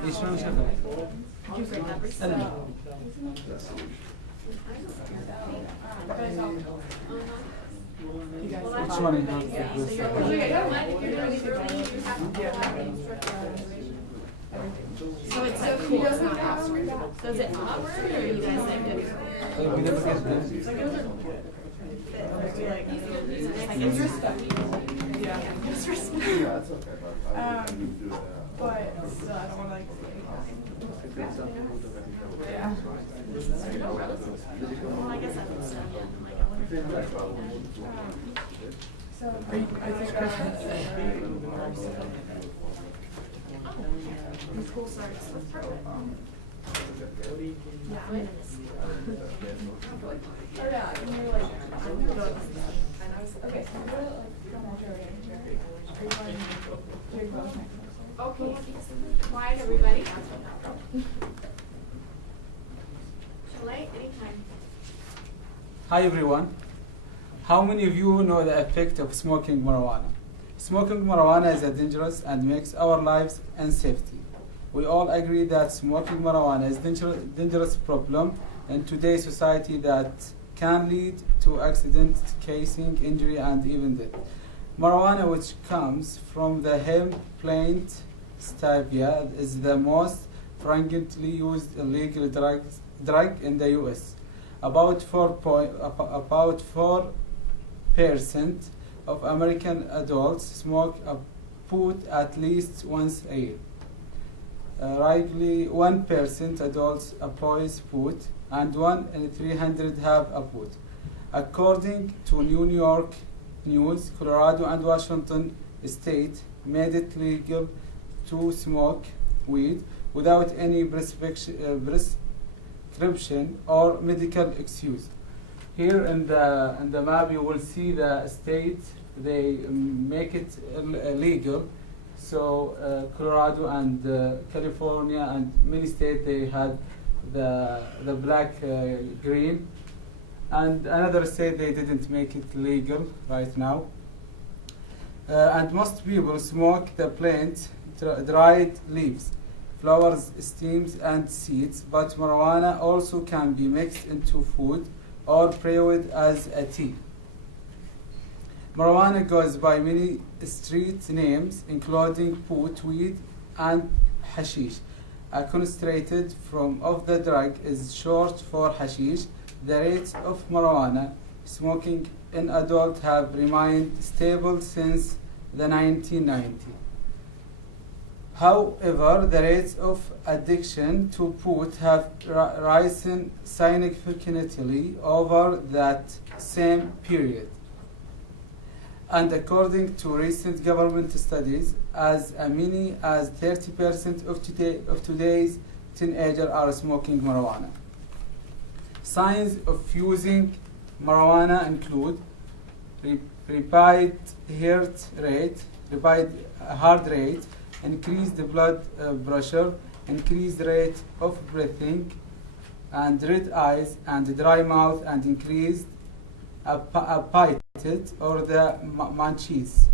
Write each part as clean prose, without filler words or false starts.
Which one you So it's like cool, it's not password. So is it awkward or you guys like it? We never get them. It's respect. Yeah, it's respect. But still, I don't want to like. Yeah. Well, I guess that makes sense. Like, I wonder if So are these questions? cool starts. Let's throw it. Yeah, I'm gonna miss you. Oh yeah, and you're like. Okay, so we're like. Are you going to your close next? Okay. Quiet, everybody. Chalet, anytime. Hi everyone. How many of you know the effect of smoking marijuana? Smoking marijuana is dangerous and makes our lives unsafe. We all agree that smoking marijuana is a dangerous problem in today's society that can lead to accidents, casing, injury, and even death. Marijuana, which comes from the hemp plant stevia, is the most frequently used illegal drug in the U.S. About 4% of American adults smoke a pot at least once a year. Roughly 1% adults oppose pot, and 1 in 300 have a pot. According to New York News, Colorado and Washington State made it legal to smoke weed without any prescription or medical excuse. Here in the map, you will see the state they make it legal. So Colorado and California and many states they had the black green, and another state they didn't make it legal right now. And most people smoke the plant dried leaves, flowers, stems, and seeds. But marijuana also can be mixed into food or brewed as a tea. Marijuana goes by many street names, including pot, weed, and hashish. A concentrated form of the drug is short for hashish. The rates of marijuana smoking in adults have remained stable since the 1990s. However, the rates of addiction to pot have risen significantly over that same period. And according to recent government studies, as many as 30% of today's teenagers are smoking marijuana. Signs of using marijuana include rapid heart rate, increased blood pressure, increased rate of breathing, and red eyes and dry mouth, and increased appetite or the munchies,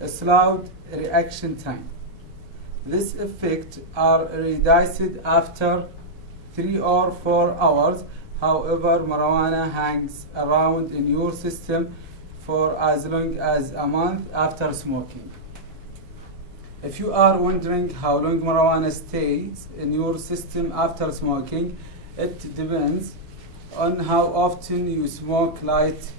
a slowed reaction time. This effect are reduced after 3 or 4 hours. However, marijuana hangs around in your system for as long as a month after smoking. If you are wondering how long marijuana stays in your system after smoking, it depends on how often you smoke light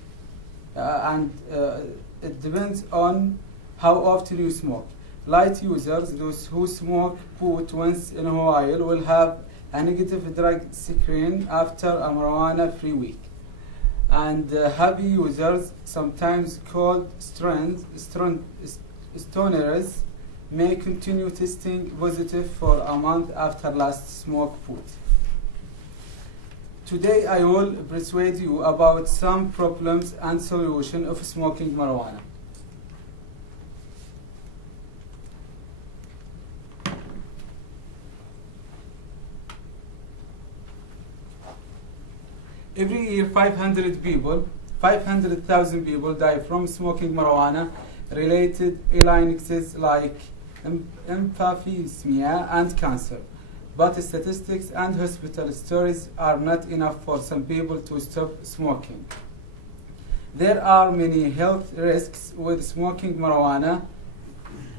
it depends on how often you smoke. Light users, those who smoke pot once in a while, will have a negative drug screen after a marijuana-free week. And heavy users, sometimes called stoners, may continue testing positive for a month after last smoke pot. Today I will persuade you about some problems and solution of smoking marijuana. Every year 500,000 people die from smoking marijuana related illnesses like emphysema and cancer. But statistics and hospital stories are not enough for some people to stop smoking. There are many health risks with smoking marijuana.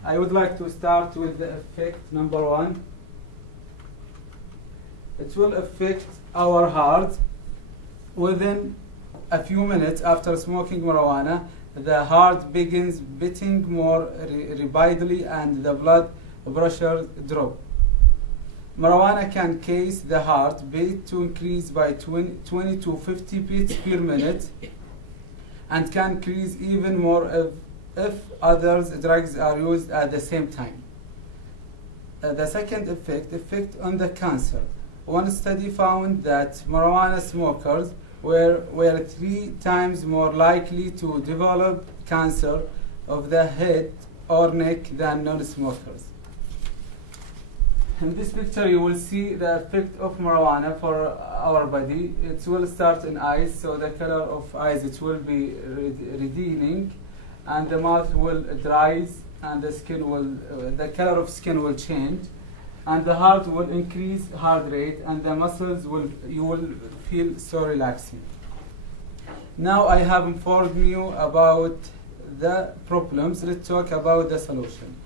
I would like to start with the effect number one. It will affect our heart. Within a few minutes after smoking marijuana, the heart begins beating more rapidly and the blood pressure drops. Marijuana can cause the heartbeat to increase by 20 to 50 beats per minute and can increase even more if other drugs are used at the same time. The second effect on the cancer. One study found that marijuana smokers were 3 times more likely to develop cancer of the head or neck than non-smokers. In this picture you will see the effect of marijuana for our body. It will start in eyes, so the color of eyes it will be reddening, and the mouth will dries, and the skin will the color of skin will change, and the heart will increase heart rate, and the muscles you will feel so relaxing. Now I have informed you about the problems. Let's talk about the solution.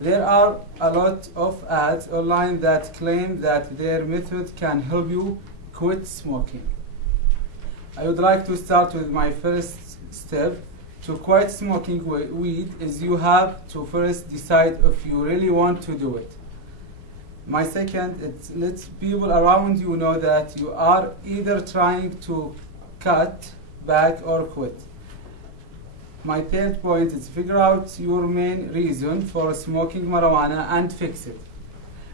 There are a lot of ads online that claim that their method can help you quit smoking. I would like to start with my first step. To quit smoking weed is you have to first decide if you really want to do it. My second, it's let people around you know that you are either trying to cut back or quit. My third point is figure out your main reason for smoking marijuana and fix it.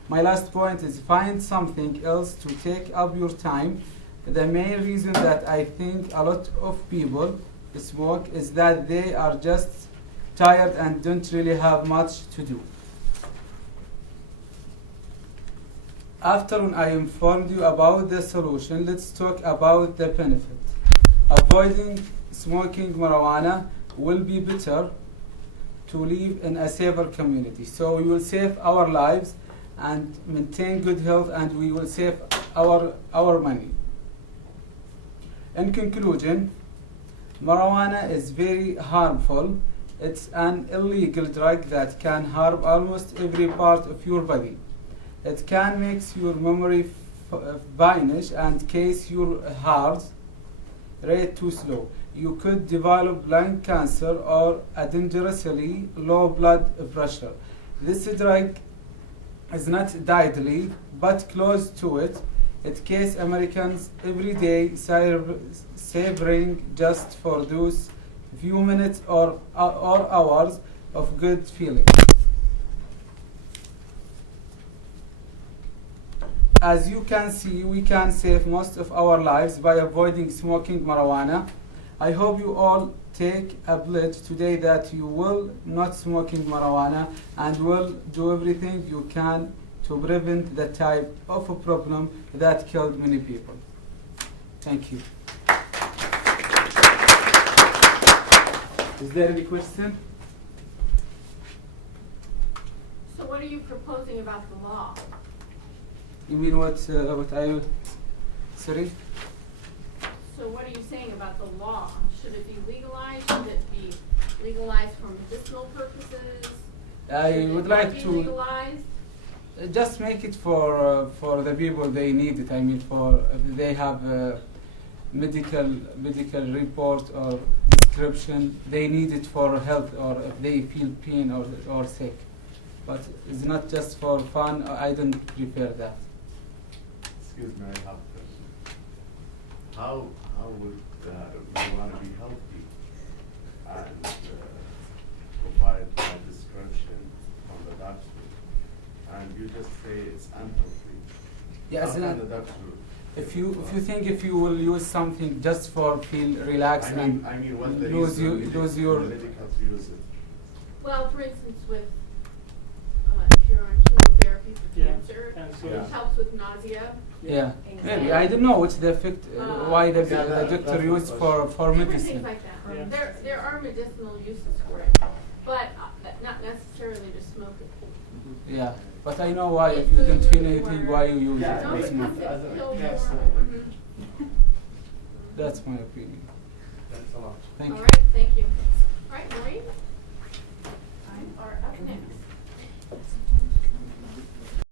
My last point is find something else to take up your time. The main reason that I think a lot of people smoke is that they are just tired and don't really have much to do. After I informed you about the solution, let's talk about the benefit. Avoiding smoking marijuana will be better to live in a safer community. So we will save our lives and maintain good health, and we will save our money. In conclusion, marijuana is very harmful. It's an illegal drug that can harm almost every part of your body. It can make your memory vanish and cause your heart rate too slow. You could develop lung cancer or a dangerously low blood pressure. This drug is not deadly, but close to it. It kills Americans every day, savoring just for those few minutes or hours of good feeling. As you can see, we can save most of our lives by avoiding smoking marijuana. I hope you all take a pledge today that you will not smoking marijuana and will do everything you can to prevent the type of a problem that killed many people. Thank you. Is there any question? So what are you proposing about the law? You mean what are you, sorry? So what are you saying about the law? Should it be legalized? Should it be legalized for medicinal purposes? I would like Should it to not be legalized? just make it for the people they need it. I mean, for if they have a medical report or description, they need it for health, or if they feel pain or sick. But it's not just for fun. I don't prefer that. Excuse me, I have a question. How would we want to be healthy and provide a description from the doctor, and you just say it's unhealthy? Yes, How can the doctor If you think if you will use something just for feel relaxed I and mean, what the lose reason you lose your medical to use it? Well, for instance, with, if you're on chemotherapy for Yeah, cancer, cancer. it Yeah. helps with nausea. yeah. Maybe I don't know what's the effect why the doctor that's my used for Different medicine. things like that. Yeah. There are medicinal uses for it, but not necessarily to smoke it. Yeah, but I know why. If you don't feel anything, why you use Yeah, it? No, It's because not- it kills Yes. more. That's my opinion. Thanks a lot. Thank All you. right, thank you. All right, Maureen? You are up next.